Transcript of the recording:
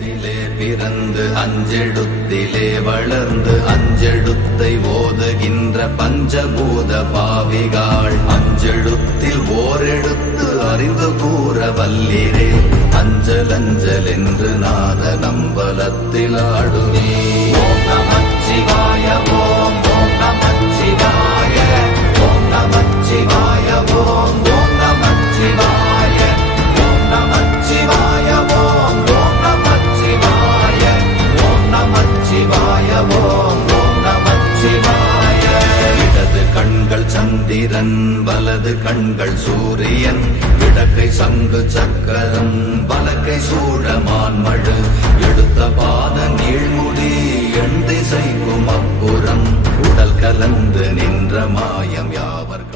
அஞ்செழுத்திலே பிறந்து அஞ்செழுத்திலே வளர்ந்து அஞ்செழுத்தை ஓதுகின்ற பஞ்சபூத பாவிகாள் அஞ்செழுத்தில் ஓரெழுத்து அறிந்து கூற வல்லிரே அஞ்சல் அஞ்சல் என்று நாத நம்பலத்தில் ஆடுவே. ஓம் நமச்சிவாய ஓம் ஓம் நமச்சிவாய ஓம் நமச்சிவாய ஓம் ஓம் நமச்சிவாய ஓம் நமச்சிவாய ஓம் ஓம் நமச்சிவாய ஓம் நமச்சிவாய ஓம் ஓம் நமச்சிவாய. இடது கண்கள் சந்திரன் வலது கண்கள் சூரியன் இடக்கை சங்கு சக்கரம் வலக்கை சூழமான் மழு எடுத்த பாத நீழ்முடி எண் திசைக்கும் அப்புறம் உடல் கலந்து நின்ற மாயம் யாவர்